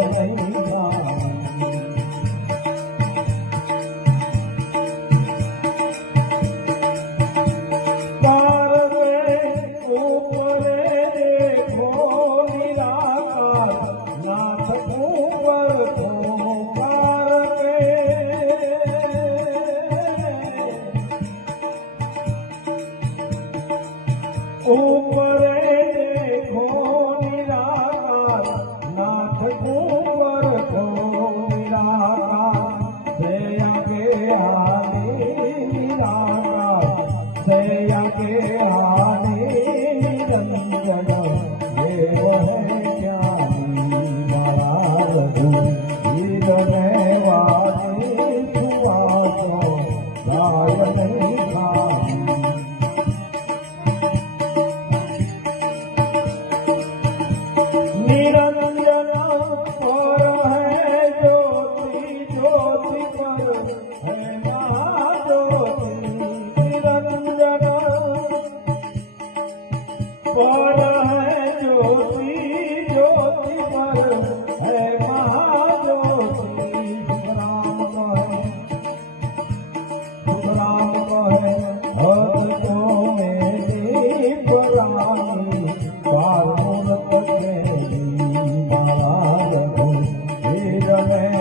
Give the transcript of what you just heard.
Cái. Ram Ram away.